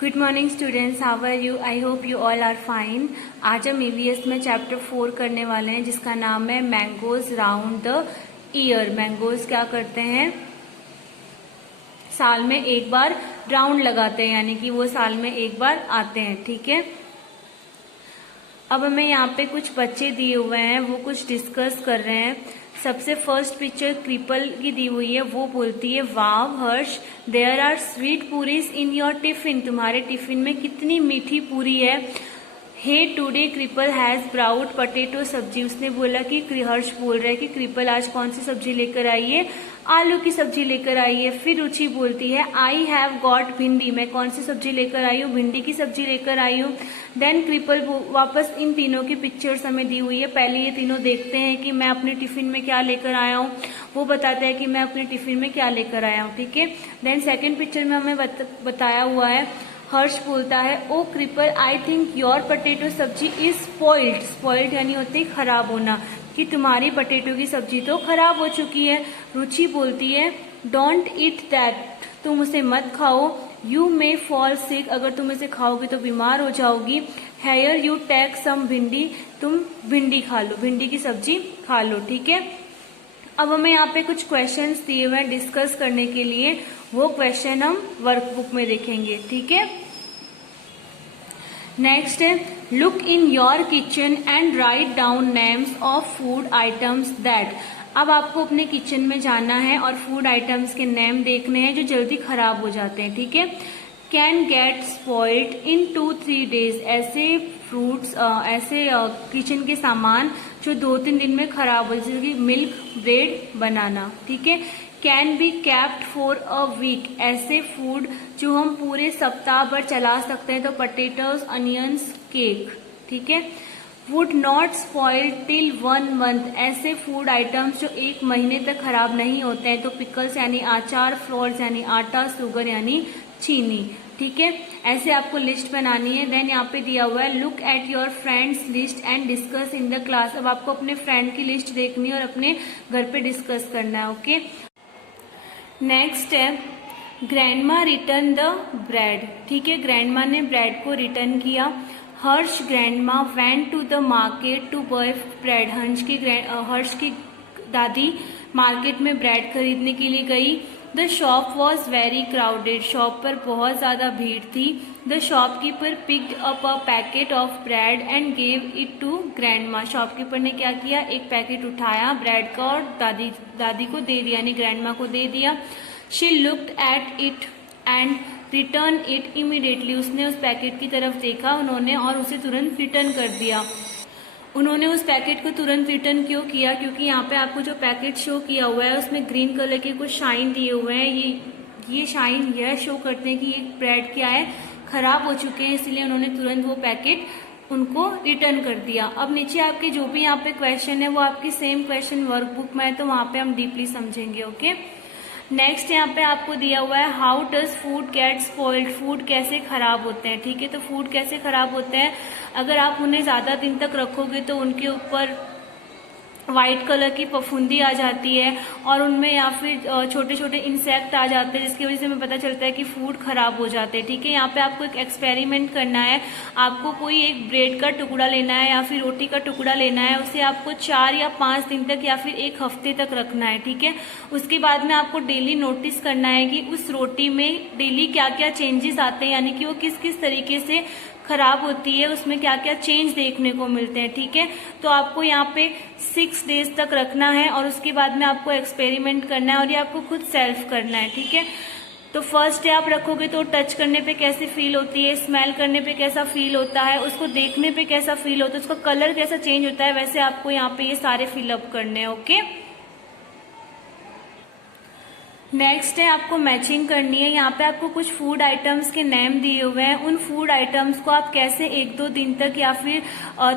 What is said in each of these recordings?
Good morning students, how are you? I hope you all are fine. आज हम EVS में chapter 4 करने वाले हैं जिसका नाम है mangoes round the year. Mangoes क्या करते हैं? साल में एक बार राउंड लगाते हैं, यानी कि वो साल में एक बार आते हैं। ठीक है, अब हमें यहाँ पे कुछ बच्चे दिए हुए हैं, वो कुछ डिस्कस कर रहे हैं। सबसे फर्स्ट पिक्चर क्रिपल की दी हुई है, वो बोलती है wow Harsh, there are sweet puris in your tiffin. तुम्हारे टिफिन में कितनी मीठी पूरी है। Hey today Kripal has brought potato sabzi. उसने बोला कि हर्ष बोल रहा है कि क्रिपल आज कौन सी सब्जी लेकर आई है? आलू की सब्जी लेकर आई है। फिर रुचि बोलती है आई हैव गॉट भिंडी। मैं कौन सी सब्जी लेकर आई हूँ? भिंडी की सब्जी लेकर आई हूँ। देन क्रिपल वापस इन तीनों की पिक्चर्स हमें दी हुई है। पहले ये तीनों देखते हैं कि मैं अपने टिफिन में क्या लेकर आया हूँ, वो बताता है कि मैं अपने टिफिन में क्या लेकर आया हूँ। ठीक है, देन सेकेंड पिक्चर में हमें बताया हुआ है, हर्ष बोलता है oh Kripal I think your potato sabzi is spoiled. Spoiled यानी होते ही खराब होना, कि तुम्हारी पटेटो की सब्जी तो खराब हो चुकी है। रुचि बोलती है डोंट ईट दैट, तुम उसे मत खाओ। यू मे फॉल सिक, अगर तुम इसे खाओगी तो बीमार हो जाओगी। हेयर यू टेक सम भिंडी, तुम भिंडी खा लो, भिंडी की सब्जी खा लो। ठीक है, अब हमें यहाँ पे कुछ क्वेश्चंस दिए हुए हैं डिस्कस करने के लिए, वो क्वेश्चन हम वर्कबुक में देखेंगे। ठीक है, नेक्स्ट है look in your kitchen and write down names of food items that. अब आपको अपने किचन में जाना है और फूड आइटम्स के नेम देखने हैं जो जल्दी खराब हो जाते हैं। ठीक है, can get spoiled in 2-3 days. ऐसे फ्रूट्स, ऐसे किचन के सामान जो 2-3 दिन में खराब हो, जैसे कि मिल्क, ब्रेड, बनाना। ठीक है, can be kept for a week. ऐसे फूड जो हम पूरे सप्ताह भर चला सकते हैं, तो पटेटोज, अनियंस, केक। ठीक है, would not spoil till 1 month. ऐसे फूड आइटम्स जो 1 महीने तक खराब नहीं होते हैं, तो पिकल्स यानी आचार, फ्लोर्स यानी आटा, शुगर यानी चीनी। ठीक है, ऐसे आपको लिस्ट बनानी है। देन यहाँ पे दिया हुआ है look at your friends list and discuss in the class. अब आपको अपने फ्रेंड की लिस्ट देखनी है और अपने घर पे डिस्कस करना है। ओके, नेक्स्ट है ग्रैंडमा रिटर्न द ब्रेड। ठीक है, ग्रैंडमा ने ब्रेड को रिटर्न किया। Harsh grandma went to the market to buy bread. Harsh की दादी मार्केट में ब्रेड खरीदने के लिए गई। The shop was very crowded. Shop पर बहुत ज्यादा भीड़ थी। The shopkeeper picked up a packet of bread and gave it to grandma. Shopkeeper ने क्या किया? एक पैकेट उठाया ब्रेड का और दादी को दे दिया, यानी ग्रैंडमा को दे दिया। She looked at it and return it immediately. उसने उस पैकेट की तरफ देखा उन्होंने और उसे तुरंत रिटर्न कर दिया। उन्होंने उस पैकेट को तुरंत रिटर्न क्यों किया? क्योंकि यहाँ पे आपको जो पैकेट शो किया हुआ है उसमें ग्रीन कलर के कुछ शाइन दिए हुए हैं। ये शाइन यह शो करते हैं कि ये ब्रेड क्या है, खराब हो चुके हैं, इसलिए उन्होंने तुरंत वो पैकेट उनको रिटर्न कर दिया। अब नीचे आपके जो भी यहाँ पे क्वेश्चन है वो आपकी सेम क्वेश्चन वर्कबुक में है, तो वहां पे हम डीपली समझेंगे। ओके, नेक्स्ट यहाँ पे आपको दिया हुआ है how does food gate spoiled. Food कैसे खराब होते हैं? ठीक है, तो फूड कैसे खराब होते हैं? अगर आप उन्हें ज्यादा दिन तक रखोगे तो उनके ऊपर व्हाइट कलर की फफूंदी आ जाती है और उनमें या फिर छोटे छोटे इंसेक्ट आ जाते हैं, जिसकी वजह से हमें पता चलता है कि फूड खराब हो जाते हैं। ठीक है, यहाँ पे आपको एक एक्सपेरिमेंट करना है। आपको कोई एक ब्रेड का टुकड़ा लेना है या फिर रोटी का टुकड़ा लेना है, उसे आपको 4 या 5 दिन तक या फिर 1 हफ्ते तक रखना है। ठीक है, उसके बाद में आपको डेली नोटिस करना है कि उस रोटी में डेली क्या क्या चेंजेस आते हैं, यानी कि वो किस किस तरीके से खराब होती है, उसमें क्या क्या चेंज देखने को मिलते हैं। ठीक है, तो आपको यहाँ पे 6 डेज तक रखना है और उसके बाद में आपको एक्सपेरिमेंट करना है और ये आपको खुद सेल्फ करना है। ठीक है, तो फर्स्ट डे आप रखोगे तो टच करने पे कैसी फील होती है, स्मेल करने पे कैसा फील होता है, उसको देखने पे कैसा फील होता है, उसका कलर कैसा चेंज होता है, वैसे आपको यहाँ पे ये सारे फिलअप करने हैं। ओके, नेक्स्ट है आपको मैचिंग करनी है। यहाँ पे आपको कुछ फूड आइटम्स के नेम दिए हुए हैं। उन फूड आइटम्स को आप कैसे 1-2 दिन तक या फिर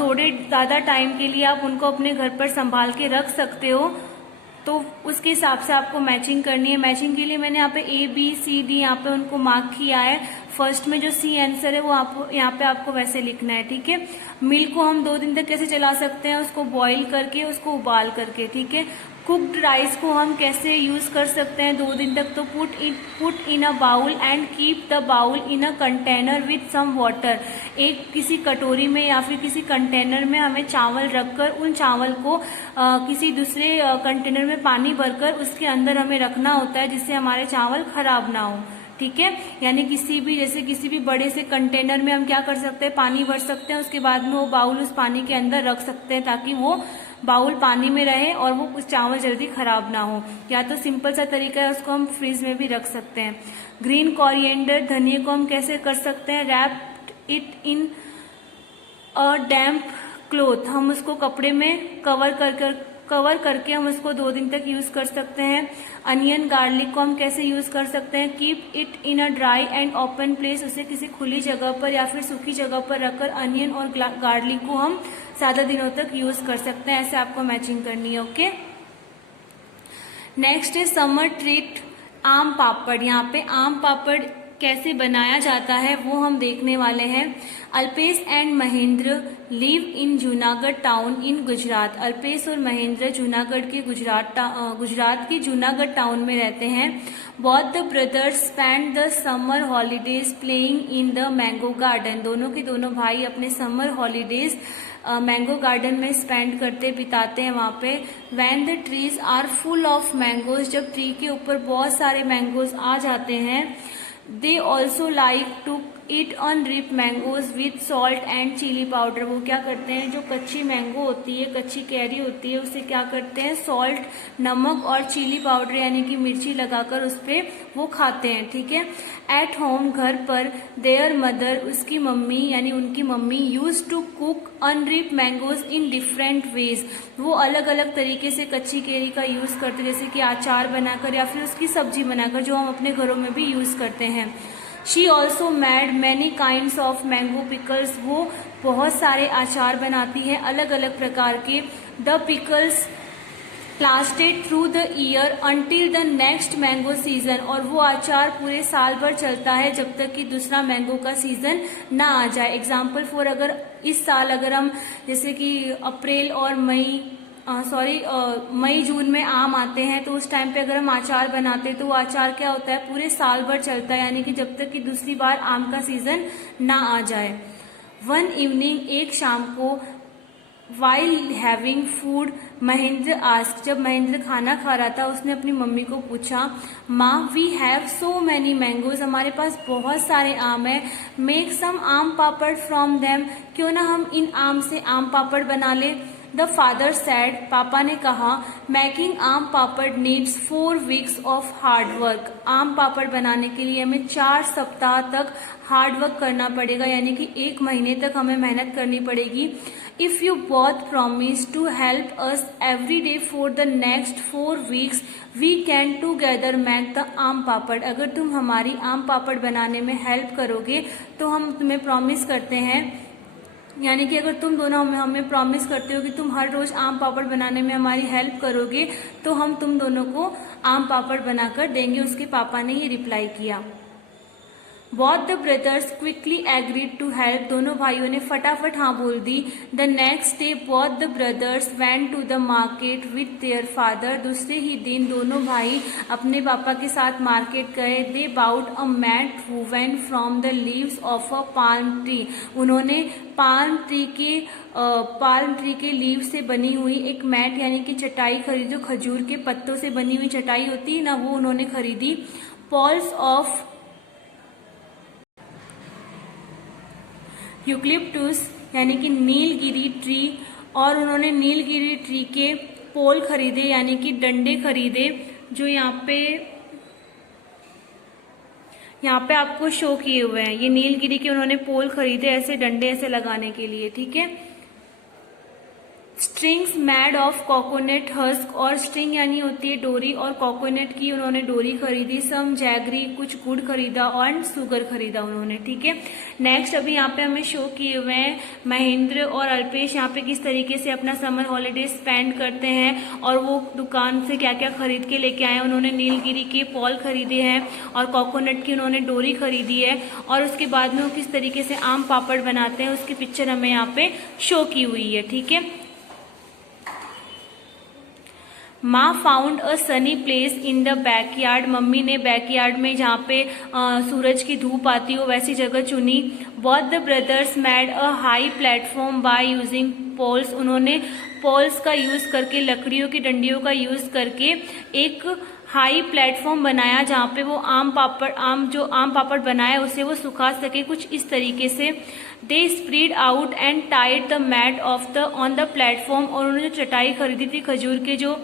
थोड़े ज्यादा टाइम के लिए आप उनको अपने घर पर संभाल के रख सकते हो, तो उसके हिसाब से आपको मैचिंग करनी है। मैचिंग के लिए मैंने यहाँ पे ABCD यहाँ पे उनको मार्क किया है। फर्स्ट में जो C आंसर है वो आप यहाँ पे आपको वैसे लिखना है। ठीक है, मिल्क को हम 2 दिन तक कैसे चला सकते हैं? उसको बॉईल करके, उसको उबाल करके। ठीक है, कुक्ड राइस को हम कैसे यूज कर सकते हैं 2 दिन तक, तो put in a bowl and keep the bowl in a container with some water. एक किसी कटोरी में या फिर किसी कंटेनर में हमें चावल रखकर उन चावल को किसी दूसरे कंटेनर में पानी भरकर उसके अंदर हमें रखना होता है, जिससे हमारे चावल खराब ना हो। ठीक है, यानी किसी भी बड़े से कंटेनर में हम क्या कर सकते हैं, पानी भर सकते हैं, उसके बाद में वो बाउल उस पानी के अंदर रख सकते हैं ताकि वो बाउल पानी में रहे और वो कुछ चावल जल्दी खराब ना हो। या तो सिंपल सा तरीका है, उसको हम फ्रीज में भी रख सकते हैं। ग्रीन कोरिएंडर, धनिया को हम कैसे कर सकते हैं, wrap it in a damp cloth, हम उसको कपड़े में कवर करके हम उसको 2 दिन तक यूज कर सकते हैं। अनियन गार्लिक को हम कैसे यूज कर सकते हैं, keep it in a dry and open place, उसे किसी खुली जगह पर या फिर सूखी जगह पर रखकर अनियन और गार्लिक को हम ज्यादा दिनों तक यूज कर सकते हैं। ऐसे आपको मैचिंग करनी है। ओके, नेक्स्ट है समर ट्रीट आम पापड़। यहाँ पे आम पापड़ कैसे बनाया जाता है वो हम देखने वाले हैं। Alpesh and Mahendra live in Junagadh town in Gujarat. Alpesh और महेंद्र जूनागढ़ के गुजरात की जूनागढ़ टाउन में रहते हैं। Both the brothers spend the summer holidays playing in the mango garden. दोनों के दोनों भाई अपने समर हॉलीडेज मैंगो गार्डन में स्पेंड बिताते हैं वहां पे। When the trees are full of mangoes, जब ट्री के ऊपर बहुत सारे मैंगोज आ जाते हैं। They also like to eat unripe mangoes with salt and chilli powder. वो क्या करते हैं, जो कच्ची मैंगो होती है, कच्ची कैरी होती है, उसे क्या करते हैं, सॉल्ट, नमक और चिली पाउडर यानी कि मिर्ची लगाकर उस पर वो खाते हैं। ठीक है, एट होम, घर पर, देयर मदर, उसकी मम्मी यानी उनकी mummy, use to cook unripe mangoes in different ways. वो अलग अलग तरीके से कच्ची कैरी का यूज करते, जैसे कि अचार बनाकर या फिर उसकी सब्जी बनाकर, जो हम अपने घरों में भी यूज करते हैं। She also made many kinds of mango pickles. वो बहुत सारे अचार बनाती है अलग अलग प्रकार के। The pickles lasted through the year until the next mango season. और वो अचार पूरे साल भर चलता है जब तक कि दूसरा मैंगो का सीजन ना आ जाए। एग्जाम्पल फॉर, अगर इस साल अगर हम जैसे कि अप्रैल और मई जून में आम आते हैं, तो उस टाइम पे अगर हम अचार बनाते हैं तो वो अचार क्या होता है, पूरे साल भर चलता है, यानी कि जब तक कि दूसरी बार आम का सीजन ना आ जाए। वन इवनिंग, एक शाम को, while having food, Mahendra ask, जब महेंद्र खाना खा रहा था उसने अपनी मम्मी को पूछा, माँ we have so many mangoes, हमारे पास बहुत सारे आम है। मेक सम आम पापड़ फ्रॉम देम, क्यों ना हम इन आम से आम पापड़ बना ले। द फादर सैड, पापा ने कहा, making aam papad needs 4 weeks of hard work. Aam papad बनाने के लिए हमें 4 सप्ताह तक हार्ड वर्क करना पड़ेगा, यानी कि 1 महीने तक हमें मेहनत करनी पड़ेगी। If you both promise to help us every day for the next 4 weeks we can together make the aam papad. अगर तुम हमारी आम पापड़ बनाने में हेल्प करोगे तो हम तुम्हें प्रॉमिस करते हैं, यानी कि अगर तुम दोनों हमें प्रॉमिस करते हो कि तुम हर रोज आम पापड़ बनाने में हमारी हेल्प करोगे तो हम तुम दोनों को आम पापड़ बनाकर देंगे। उसके पापा ने ये रिप्लाई किया। Both the brothers quickly agreed to help, दोनों भाइयों ने फटाफट हाँ बोल दी। The next day both the brothers went to the market with their father, दूसरे ही दिन दोनों भाई अपने पापा के साथ मार्केट गए। They bought a mat woven from the leaves of a palm tree, उन्होंने पाल्म ट्री के लीव से बनी हुई एक मैट यानी कि चटाई खरीदी, जो खजूर के पत्तों से बनी हुई चटाई होती है ना, वो उन्होंने खरीदी। पॉल्स ऑफ यूक्लिप्टस यानी कि नीलगिरी ट्री, और उन्होंने नीलगिरी ट्री के पोल खरीदे यानी कि डंडे खरीदे, जो यहाँ पे आपको शो किए हुए हैं। ये नीलगिरी के उन्होंने पोल खरीदे, ऐसे डंडे ऐसे लगाने के लिए। ठीक है, strings made of coconut husk, और स्ट्रिंग यानी होती है डोरी, और कोकोनट की उन्होंने डोरी खरीदी। सम जैगरी, कुछ गुड़ खरीदा, और शुगर खरीदा उन्होंने। ठीक है, नेक्स्ट अभी यहाँ पे हमें शो किए हुए हैं महेंद्र और अल्पेश यहाँ पे किस तरीके से अपना समर हॉलीडे स्पेंड करते हैं, और वो दुकान से क्या क्या खरीद के लेके आए हैं। उन्होंने नीलगिरी के पॉल खरीदे हैं और कोकोनट की उन्होंने डोरी खरीदी है, और उसके बाद में वो किस तरीके से आम पापड़ बनाते हैं उसकी पिक्चर हमें यहाँ पे शो की हुई है। ठीक है, माँ found a Sunny place in the backyard, mummy ने बैकयार्ड में जहाँ पे सूरज की धूप आती हो वैसी जगह चुनी। Both the brothers made a high platform by using poles, उन्होंने पोल्स का यूज करके, लकड़ियों की डंडियों का यूज करके एक हाई प्लेटफॉर्म बनाया जहाँ पे वो आम पापड़ बनाया उसे वो सुखा सके, कुछ इस तरीके से। They spread out and tied the mat on the platform, और उन्होंने जो चटाई खरीदी थी खजूर के जो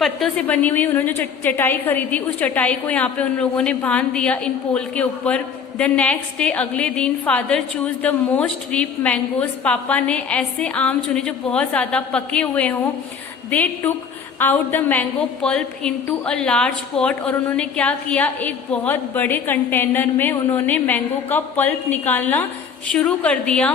पत्तों से बनी हुई, उन्होंने जो चटाई खरीदी उस चटाई को यहाँ पे उन लोगों ने बांध दिया इन पोल के ऊपर। द नेक्स्ट डे, अगले दिन, father chose the most ripe mangoes, पापा ने ऐसे आम चुने जो बहुत ज्यादा पके हुए हों। They took out the mango pulp into a large pot, और उन्होंने क्या किया, एक बहुत बड़े कंटेनर में उन्होंने मैंगो का पल्प निकालना शुरू कर दिया।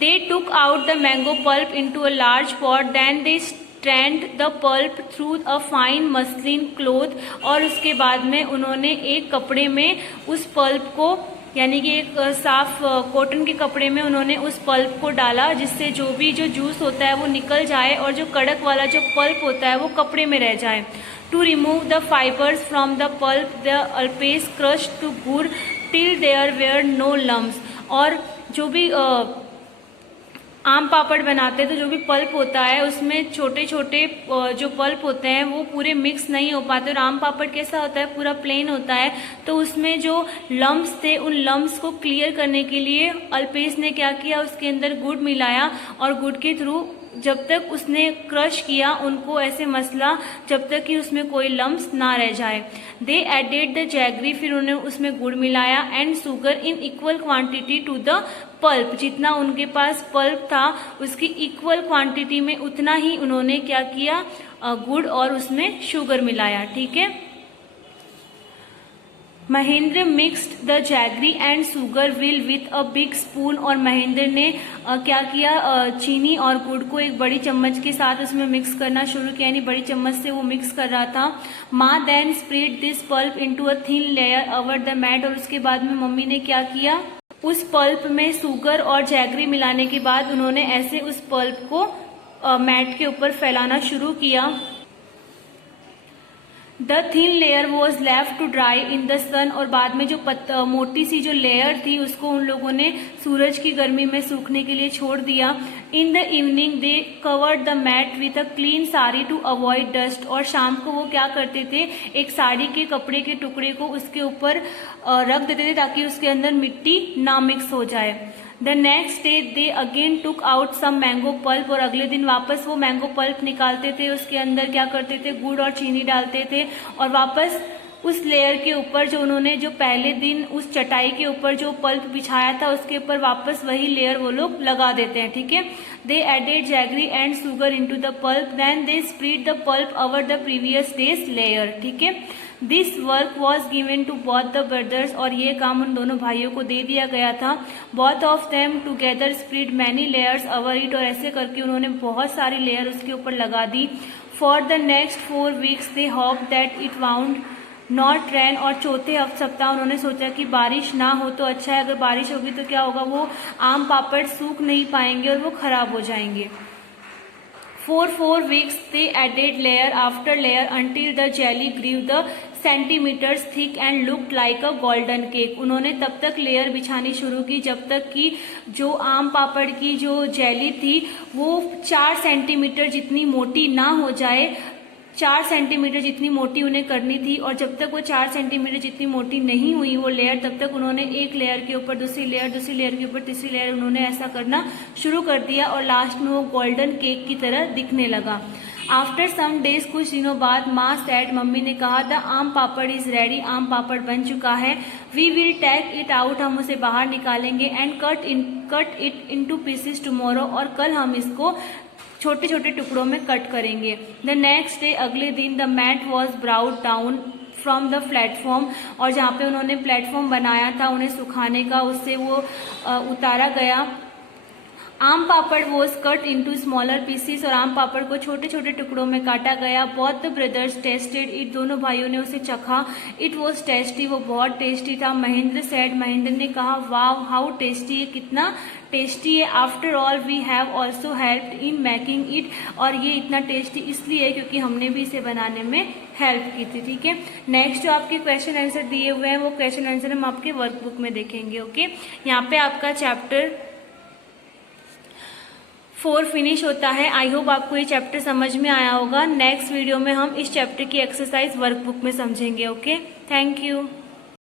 They took out the mango pulp into a large pot, then they strained the pulp through a fine muslin cloth, और उसके बाद में उन्होंने एक कपड़े में उस पल्प को, यानी कि एक साफ कॉटन के कपड़े में उन्होंने उस पल्प को डाला, जिससे जो जूस होता है वो निकल जाए और जो कड़क वाला जो पल्प होता है वो कपड़े में रह जाए। To remove the fibres from the pulp the अल्पेस क्रश्ड टू गुड़ till there were no lumps, और जो भी आम पापड़ बनाते हैं तो जो भी पल्प होता है उसमें छोटे छोटे जो पल्प होते हैं वो पूरे मिक्स नहीं हो पाते, और आम पापड़ कैसा होता है, पूरा प्लेन होता है, तो उसमें जो लम्स थे उन लम्स को क्लियर करने के लिए अल्पेश ने क्या किया, उसके अंदर गुड़ मिलाया और गुड़ के थ्रू जब तक उसने क्रश किया उनको ऐसे मसला जब तक कि उसमें कोई लम्स ना रह जाए। दे एडेड द जैगरी, फिर उन्होंने उसमें गुड़ मिलाया, and sugar in equal quantity to the pulp, जितना उनके पास पल्प था उसकी इक्वल क्वांटिटी में उतना ही उन्होंने क्या किया, गुड़ और उसमें शुगर मिलाया। ठीक है। Mahendra mixed the jaggery and sugar will with a big spoon, और महेंद्र ने क्या किया, चीनी और गुड़ को एक बड़ी चम्मच के साथ उसमें मिक्स करना शुरू किया, यानी बड़ी चम्मच से वो मिक्स कर रहा था। Maa then spread this pulp into a thin layer over the mat, और उसके बाद में मम्मी ने क्या किया, उस पल्प में शुगर और जैगरी मिलाने के बाद उन्होंने ऐसे उस पल्प को मैट के ऊपर फैलाना शुरू किया। The thin layer was left to dry in the sun, और बाद में जो मोटी सी जो लेयर थी उसको उन लोगों ने सूरज की गर्मी में सूखने के लिए छोड़ दिया। In the evening they covered the mat with a clean sari to avoid dust, और शाम को वो क्या करते थे, एक साड़ी के कपड़े के टुकड़े को उसके ऊपर रख देते थे ताकि उसके अंदर मिट्टी ना मिक्स हो जाए। The next day they again took out some mango pulp, और अगले दिन वापस वो मैंगो पल्प निकालते थे, उसके अंदर क्या करते थे, गुड़ और चीनी डालते थे, और वापस उस लेयर के ऊपर जो उन्होंने जो पहले दिन उस चटाई के ऊपर जो पल्प बिछाया था उसके ऊपर वापस वही लेयर वो लोग लगा देते हैं। ठीक है। They added jaggery and sugar into the pulp, then they spread the pulp over the previous day's layer. ठीक है। This work was given to both the brothers, और ये काम उन दोनों भाइयों को दे दिया गया था। Both of them together spread many layers over it, और ऐसे करके उन्होंने बहुत सारी लेयर उसके ऊपर लगा दी। For the next 4 weeks they hope that it would not rain, और चौथे सप्ताह उन्होंने सोचा कि बारिश ना हो तो अच्छा है, अगर बारिश होगी तो क्या होगा, वो आम पापड़ सूख नहीं पाएंगे और वो खराब हो जाएंगे। For 4 weeks they added layer after layer until the jelly grew the centimeters thick and looked like a golden cake. उन्होंने तब तक लेयर बिछानी शुरू की जब तक कि जो आम पापड़ की जो जेली थी वो 4 सेंटीमीटर जितनी मोटी ना हो जाए। 4 सेंटीमीटर जितनी मोटी उन्हें करनी थी, और जब तक वो 4 सेंटीमीटर जितनी मोटी नहीं हुई वो लेयर, तब तक उन्होंने एक लेयर के ऊपर दूसरी लेयर के ऊपर तीसरी लेयर उन्होंने ऐसा करना शुरू कर दिया, और लास्ट में वो गोल्डन केक की तरह दिखने लगा। आफ्टर सम डेज, कुछ दिनों बाद, माँ सैड, मम्मी ने कहा, the aam papad is ready, आम पापड़ बन चुका है। We will take it out, हम उसे बाहर निकालेंगे, and cut it into pieces tomorrow, और कल हम इसको छोटे छोटे टुकड़ों में कट करेंगे। द नेक्स्ट डे, अगले दिन, the mat was brought down from the platform, और जहाँ पे उन्होंने प्लेटफॉर्म बनाया था उन्हें सुखाने का, उससे वो उतारा गया। Aam papad was cut into smaller pieces, और आम पापड़ को छोटे छोटे टुकड़ों में काटा गया। Both the brothers tested it, दोनों भाइयों ने उसे चखा। इट वॉज टेस्टी, वो बहुत टेस्टी था। महेंद्र सेड, महेंद्र ने कहा, वाव हाउ टेस्टी, ये कितना टेस्टी है। After all we have also helped in making it, और ये इतना टेस्टी इसलिए है क्योंकि हमने भी इसे बनाने में हेल्प की थी। ठीक है, नेक्स्ट जो आपके क्वेश्चन आंसर दिए हुए हैं वो क्वेश्चन आंसर हम आपके वर्कबुक में देखेंगे। ओके, यहाँ पे आपका चैप्टर 4 फिनिश होता है। आई होप आपको ये चैप्टर समझ में आया होगा। नेक्स्ट वीडियो में हम इस चैप्टर की एक्सरसाइज वर्कबुक में समझेंगे। Okay, thank you.